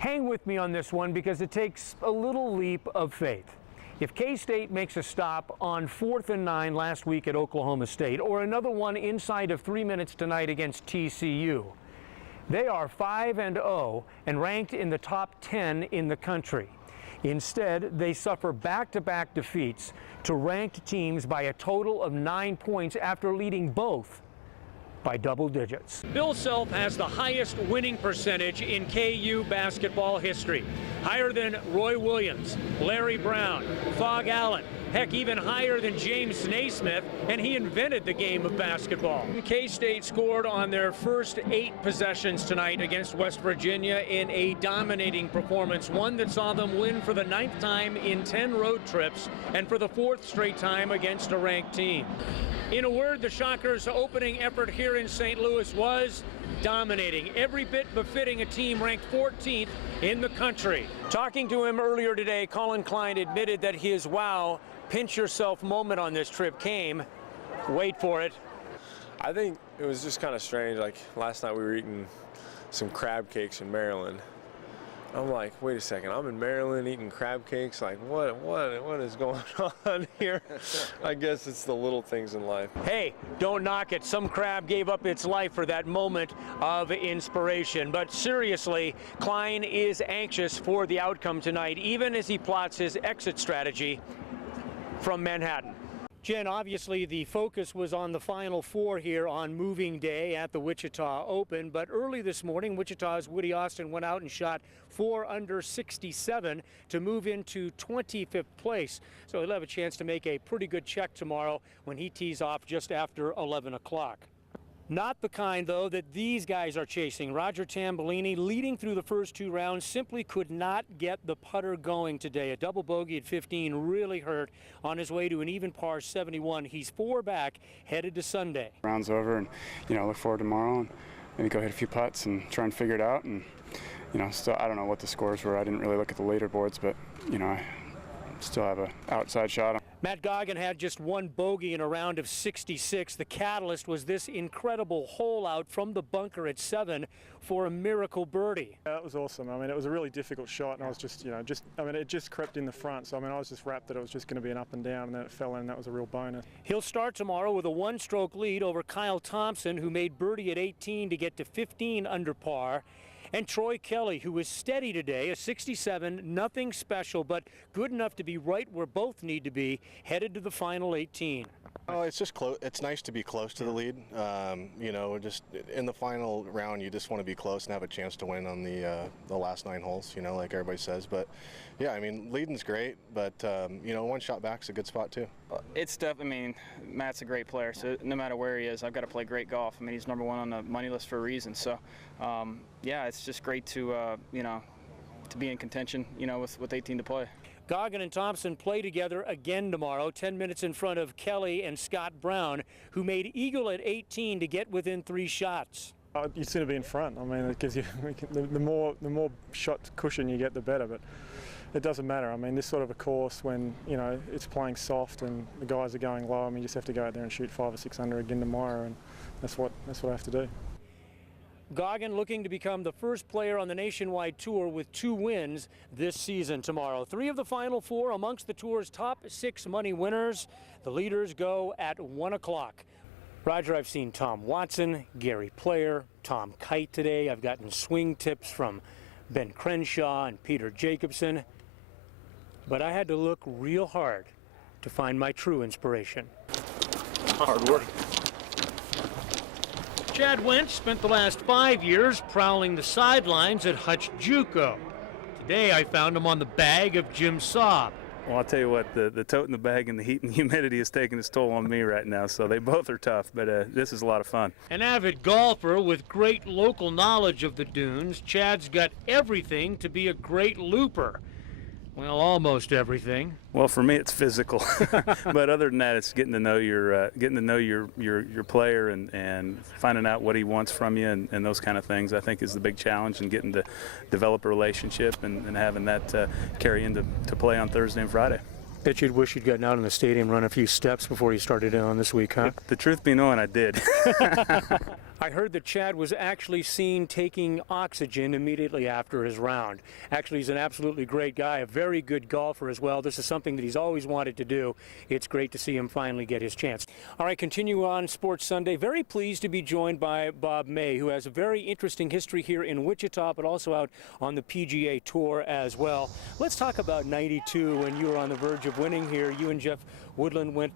Hang with me on this one because it takes a little leap of faith. If K-State makes a stop on 4th and 9 last week at Oklahoma State, or another one inside of 3 minutes tonight against TCU, they are 5-0 and ranked in the top 10 in the country. Instead, they suffer back-to-back defeats to ranked teams by a total of 9 points after leading both by double digits. Bill Self has the highest winning percentage in KU basketball history. Higher than Roy Williams, Larry Brown, Phog Allen, heck, even higher than James Naismith, and he invented the game of basketball. K-State scored on their first 8 possessions tonight against West Virginia in a dominating performance, one that saw them win for the 9th time in 10 road trips and for the 4th straight time against a ranked team. In a word, the Shockers' opening effort here in St. Louis was dominating, every bit befitting a team ranked 14th in the country. Talking to him earlier today, Colin Klein admitted that his wow, pinch yourself moment on this trip came, wait for it. I think it was just kind of strange. Like last night we were eating some crab cakes in Maryland. I'm like, wait a second, I'm in Maryland eating crab cakes. Like, what is going on here? I guess it's the little things in life. Hey, don't knock it. Some crab gave up its life for that moment of inspiration. But seriously, Klein is anxious for the outcome tonight, even as he plots his exit strategy from Manhattan. Jen, obviously the focus was on the Final Four here on moving day at the Wichita Open, but early this morning, Wichita's Woody Austin went out and shot 4 under 67 to move into 25th place. So he'll have a chance to make a pretty good check tomorrow when he tees off just after 11 o'clock. Not the kind, though, that these guys are chasing. Roger Tambellini, leading through the first 2 rounds, simply could not get the putter going today. A double bogey at 15 really hurt on his way to an even par 71. He's 4 back, headed to Sunday. Round's over, and look forward to tomorrow, and maybe go hit a few putts and try and figure it out. And still I don't know what the scores were. I didn't really look at the leaderboards, but I still have an outside shot. Matt Goggin had just 1 bogey in a round of 66. The catalyst was this incredible hole out from the bunker at 7 for a miracle birdie. That was awesome. I mean, it was a really difficult shot, and I was just, it just crept in the front. So, I was just wrapped that it was just going to be an up and down, and then it fell in, and that was a real bonus. He'll start tomorrow with a 1-stroke lead over Kyle Thompson, who made birdie at 18 to get to 15 under par. And Troy Kelly, who was steady today, a 67, nothing special, but good enough to be right where both need to be, headed to the final 18. Oh, it's just close. It's nice to be close to the lead. Just in the final round, you just want to be close and have a chance to win on the last 9 holes. Like everybody says. But yeah, leading's great, but 1 shot back's a good spot too. It's tough. Matt's a great player, so no matter where he is, I've got to play great golf. He's number 1 on the money list for a reason. So, yeah, it's just great to to be in contention, with 18 to play. Goggin and Thompson play together again tomorrow, 10 minutes in front of Kelly and Scott Brown, who made eagle at 18 to get within 3 shots. You'd sooner be in front. It gives you the more shot cushion you get, the better. But it doesn't matter. This sort of a course when it's playing soft and the guys are going low. You just have to go out there and shoot 5 or 6 under again tomorrow, and that's what I have to do. Goggin looking to become the first player on the nationwide tour with 2 wins this season tomorrow. 3 of the final 4 amongst the tour's top 6 money winners. The leaders go at 1 o'clock. Roger, I've seen Tom Watson, Gary Player, Tom Kite today. I've gotten swing tips from Ben Crenshaw and Peter Jacobson. But I had to look real hard to find my true inspiration. Hard work. Chad Wentz spent the last 5 years prowling the sidelines at Hutch JUCO. Today I found him on the bag of Jim Saab. Well, I'll tell you what, the toting the bag and the heat and humidity is taking its toll on me right now, so they both are tough, but this is a lot of fun. An avid golfer with great local knowledge of the dunes, Chad's got everything to be a great looper. Well, almost everything. Well, for me, it's physical, but other than that, it's getting to know your player and finding out what he wants from you and those kind of things. I think is the big challenge, and getting to develop a relationship and having that carry into play on Thursday and Friday. Bet you'd wish you'd gotten out in the stadium, run a few steps before you started in on this week, huh? The truth be known, I did. I heard that Chad was actually seen taking oxygen immediately after his round. Actually, he's an absolutely great guy, a very good golfer as well. This is something that he's always wanted to do. It's great to see him finally get his chance. All right, continue on Sports Sunday. Very pleased to be joined by Bob May, who has a very interesting history here in Wichita, but also out on the PGA Tour as well. Let's talk about '92 when you were on the verge of winning here. You and Jeff Woodland went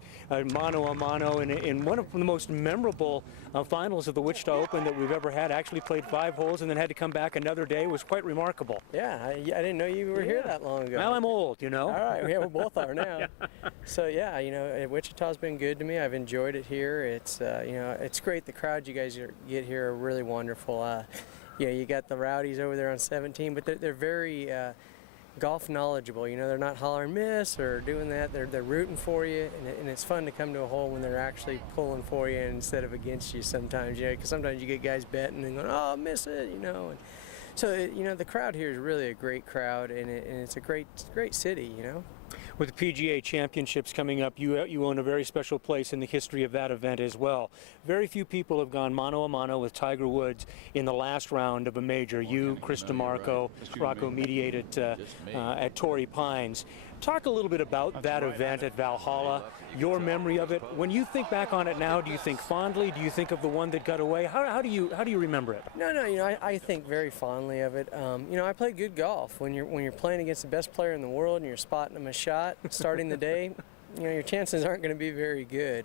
mano a mano in one of the most memorable finals of the Wichita Open that we've ever had. Actually played 5 holes and then had to come back another day. It was quite remarkable. Yeah, I didn't know you were here that long ago. Well, I'm old, you know. All right, yeah, we both are now. So yeah, you know, Wichita's been good to me. I've enjoyed it here. It's you know, it's great. The crowd you guys get here are really wonderful. You know, you got the rowdies over there on 17, but they're very golf knowledgeable. You know, they're not hollering miss or doing that. They're rooting for you, and it's fun to come to a hole when they're actually pulling for you instead of against you sometimes. You know, because sometimes you get guys betting and going, oh, miss it, you know. And so, you know, the crowd here is really a great crowd, and it's a great city, you know. With the PGA Championships coming up, you own a very special place in the history of that event as well. Very few people have gone mano a mano with Tiger Woods in the last round of a major. You, Chris DeMarco, Rocco Mediate at Torrey Pines. Talk a little bit about that event at Valhalla, your memory of it. When you think back on it now, do you think fondly? Do you think of the one that got away? How do you remember it? No, you know, I think very fondly of it. You know, I play good golf. When you're playing against the best player in the world and you're spotting them a shot, starting the day, you know, your chances aren't going to be very good.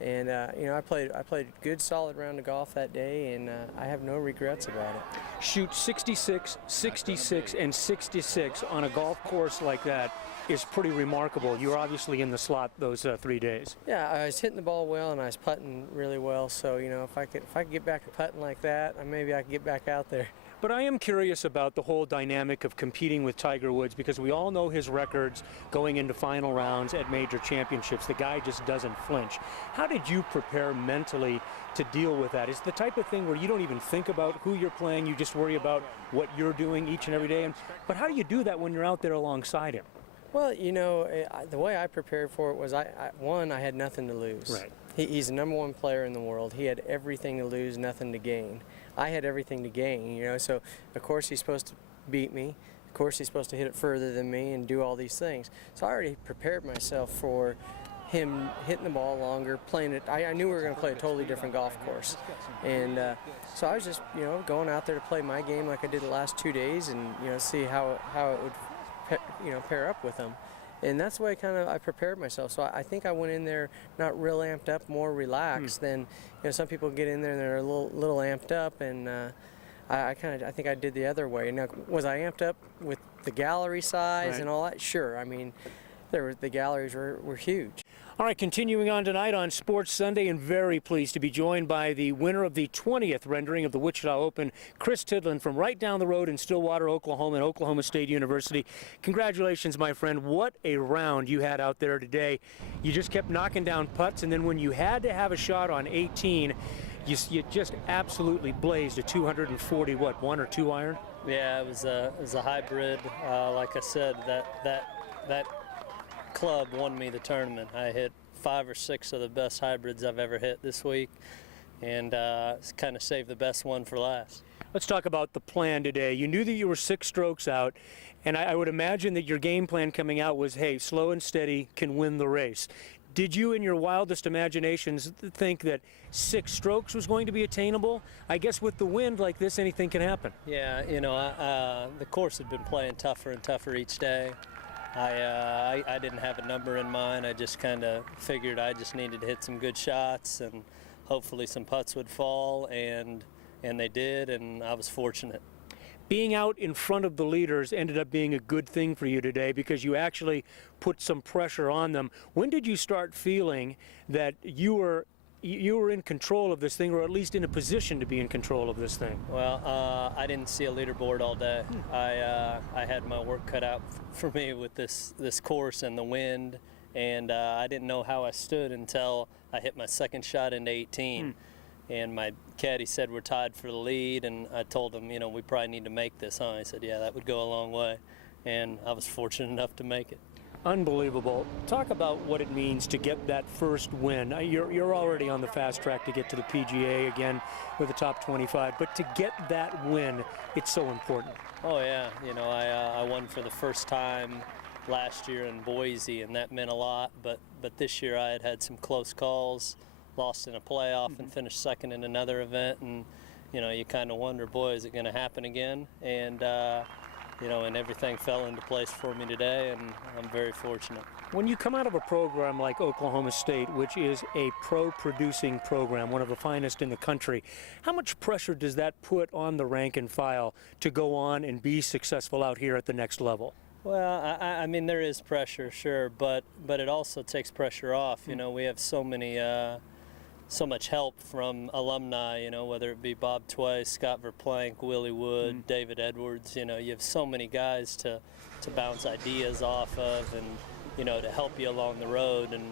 And you know, I played a good solid round of golf that day, and I have no regrets about it. Shoot 66, 66, and 66 on a golf course like that is pretty remarkable. You were obviously in the slot those 3 days. Yeah, I was hitting the ball well and I was putting really well. So you know, if I could get back to putting like that, maybe I could get back out there. But I am curious about the whole dynamic of competing with Tiger Woods, because we all know his records going into final rounds at major championships. The guy just doesn't flinch. How did you prepare mentally to deal with that? Is it the type of thing where you don't even think about who you're playing, you just worry about what you're doing each and every day? But how do you do that when you're out there alongside him? Well, you know, the way I prepared for it was, I had nothing to lose. Right. He's the #1 player in the world. He had everything to lose, nothing to gain. I had everything to gain, you know, so of course he's supposed to beat me. Of course he's supposed to hit it further than me and do all these things. So I already prepared myself for him hitting the ball longer, playing it. I knew we were going to play a totally different golf course. And so I was just, you know, going out there to play my game like I did the last 2 days and, you know, see how it would pair up with him. And that's the way I prepared myself. So I think I went in there not real amped up, more relaxed than, you know, some people get in there and they're a little amped up, and I think I did the other way. Now, was I amped up with the gallery size and all that? Sure. I mean, the galleries were huge. All right, continuing on tonight on Sports Sunday, and very pleased to be joined by the winner of the 20th rendering of the Wichita Open, Chris Tidland, from right down the road in Stillwater, Oklahoma, and Oklahoma State University. Congratulations, my friend. What a round you had out there today. You just kept knocking down putts, and then when you had to have a shot on 18, you just absolutely blazed a 240, what, 1 or 2 iron? Yeah, it was a hybrid. Like I said, that club won me the tournament. I hit 5 or 6 of the best hybrids I've ever hit this week, and kind of saved the best one for last. Let's talk about the plan today. You knew that you were 6 strokes out, and I would imagine that your game plan coming out was, hey, slow and steady can win the race. Did you, in your wildest imaginations, think that 6 strokes was going to be attainable? I guess with the wind like this, anything can happen. Yeah, you know, the course had been playing tougher and tougher each day. I didn't have a number in mind. I just kind of figured I just needed to hit some good shots and hopefully some putts would fall, and they did, and I was fortunate. Being out in front of the leaders ended up being a good thing for you today because you actually put some pressure on them. When did you start feeling that you were in control of this thing, or at least in a position to be in control of this thing? Well, I didn't see a leaderboard all day. I had my work cut out for me with this course and the wind, and I didn't know how I stood until I hit my second shot into 18. And my caddy said we're tied for the lead, and I told him, you know, we probably need to make this, huh? He said, yeah, that would go a long way, and I was fortunate enough to make it. Unbelievable. Talk about what it means to get that first win. You're already on the fast track to get to the PGA again with the top 25, but to get that win, it's so important. Oh yeah, you know, I won for the first time last year in Boise, and that meant a lot, but this year I had some close calls, lost in a playoff and finished second in another event, and you know, you kind of wonder, boy, is it going to happen again? And you know, and everything fell into place for me today, and I'm very fortunate. When you come out of a program like Oklahoma State, which is a pro-producing program, one of the finest in the country, how much pressure does that put on the rank and file to go on and be successful out here at the next level? Well, I mean, there is pressure, sure, but it also takes pressure off. You know, we have so much help from alumni, you know, whether it be Bob Twice, Scott Verplank, Willie Wood, David Edwards. You know, you have so many guys to bounce ideas off of, and you know, to help you along the road. And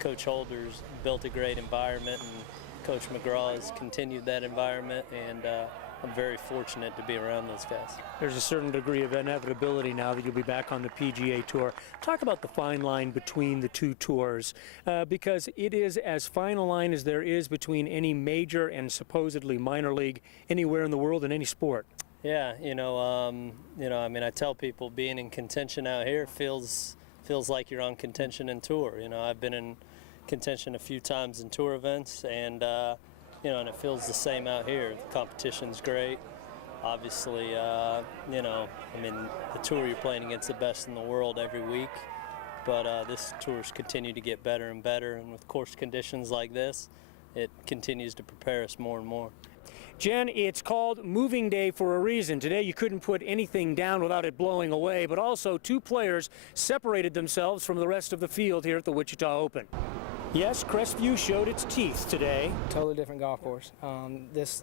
Coach Holder's built a great environment, and Coach McGraw has continued that environment, and I'm very fortunate to be around those guys. There's a certain degree of inevitability now that you'll be back on the PGA Tour. Talk about the fine line between the two tours, because it is as fine a line as there is between any major and supposedly minor league anywhere in the world in any sport. Yeah, you know, I mean, I tell people being in contention out here feels like you're on contention in tour. You know, I've been in contention a few times in tour events, and you know, and it feels the same out here. The competition's great. Obviously, you know, I mean, the tour you're playing against the best in the world every week, but this tour's continue to get better and better, and with course conditions like this, it continues to prepare us more and more. Jen, it's called Moving Day for a reason. Today you couldn't put anything down without it blowing away, but also two players separated themselves from the rest of the field here at the Wichita Open. Yes, Crestview showed its teeth today. Totally different golf course. This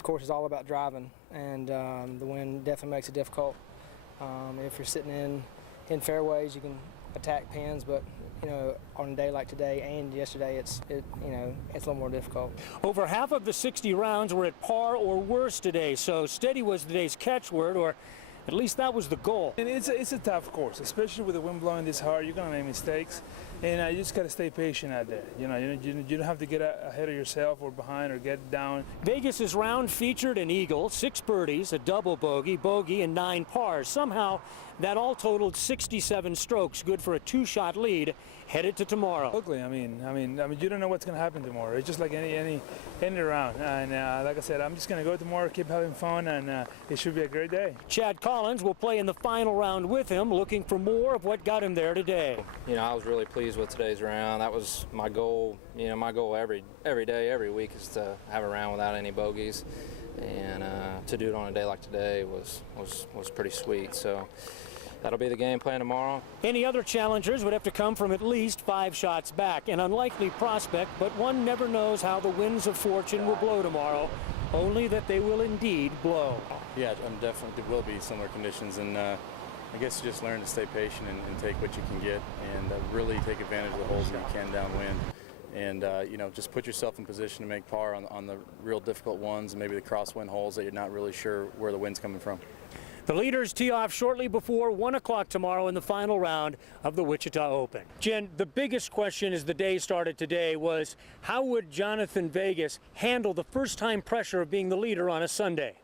course is all about driving, and the wind definitely makes it difficult. If you're sitting in fairways, you can attack pins, but you know, on a day like today and yesterday, it's a little more difficult. Over half of the 60 rounds were at par or worse today, so steady was today's catchword, or at least that was the goal. And it's a tough course, especially with the wind blowing this hard. You're gonna make mistakes, and you just gotta stay patient out there. You know, you don't have to get ahead of yourself or behind or get down. Vegas's round featured an eagle, 6 birdies, a double bogey, and 9 pars. Somehow, that all totaled 67 strokes, good for a 2-shot lead headed to tomorrow. Ugly. I mean, you don't know what's gonna happen tomorrow. It's just like any round. And like I said, I'm just gonna go tomorrow, keep having fun, and it should be a great day. Chad Collins will play in the final round with him, looking for more of what got him there today. You know, I was really pleased with today's round. That was my goal. You know, my goal every day, every week is to have a round without any bogeys, and to do it on a day like today was pretty sweet. So that'll be the game plan tomorrow. Any other challengers would have to come from at least 5 shots back. An unlikely prospect, but one never knows how the winds of fortune will blow tomorrow, only that they will indeed blow. Yeah, definitely there will be similar conditions, and I guess you just learn to stay patient and take what you can get, and really take advantage of the holes that you can downwind. And you know, just put yourself in position to make par on the real difficult ones, and maybe the crosswind holes that you're not really sure where the wind's coming from. The leaders tee off shortly before 1 o'clock tomorrow in the final round of the Wichita Open. Jen, the biggest question as the day started today was, how would Jonathan Vegas handle the first-time pressure of being the leader on a Sunday?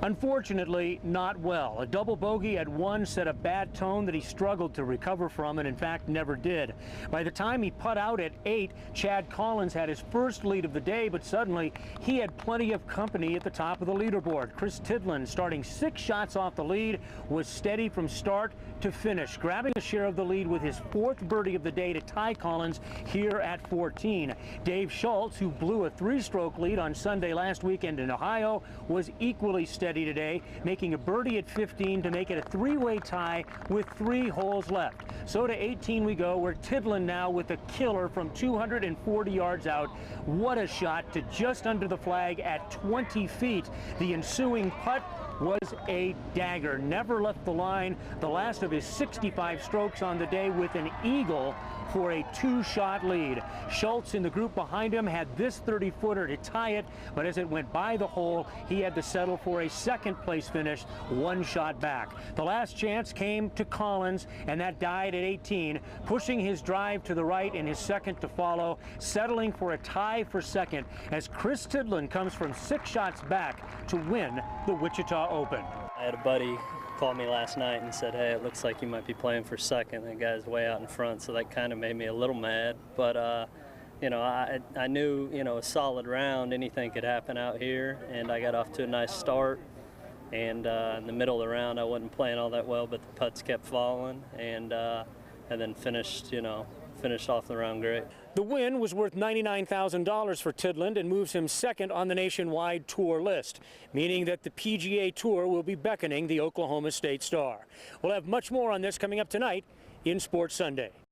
Unfortunately, not well. A double bogey at 1 set a bad tone that he struggled to recover from, and in fact never did. By the time he put out at 8, Chad Collins had his first lead of the day, but suddenly he had plenty of company at the top of the leaderboard. Chris Tidland, starting 6 shots off the lead, was steady from start to finish, grabbing a share of the lead with his 4th birdie of the day to tie Collins here at 14. Dave Schultz, who blew a 3-stroke lead on Sunday last weekend in Ohio, was equally steady today, making a birdie at 15 to make it a 3-way tie with 3 holes left. So to 18 we go, where Tidland now with a killer from 240 yards out. What a shot to just under the flag at 20 feet. The ensuing putt was a dagger. Never left the line. The last of his 65 strokes on the day with an eagle for a 2-shot lead. Schultz in the group behind him had this 30-footer to tie it, but as it went by the hole, he had to settle for a second-place finish, 1 shot back. The last chance came to Collins, and that died at 18, pushing his drive to the right and his second to follow, settling for a tie for second as Chris Tidland comes from 6 shots back to win the Wichita Open. I had a buddy called me last night and said, hey, it looks like you might be playing for second. That guy's way out in front, so that kind of made me a little mad. But, you know, I knew, you know, a solid round, anything could happen out here, and I got off to a nice start. And in the middle of the round, I wasn't playing all that well, but the putts kept falling, and then finished off the round great. The win was worth $99,000 for Tidland and moves him second on the nationwide tour list, meaning that the PGA Tour will be beckoning the Oklahoma State star. We'll have much more on this coming up tonight in Sports Sunday.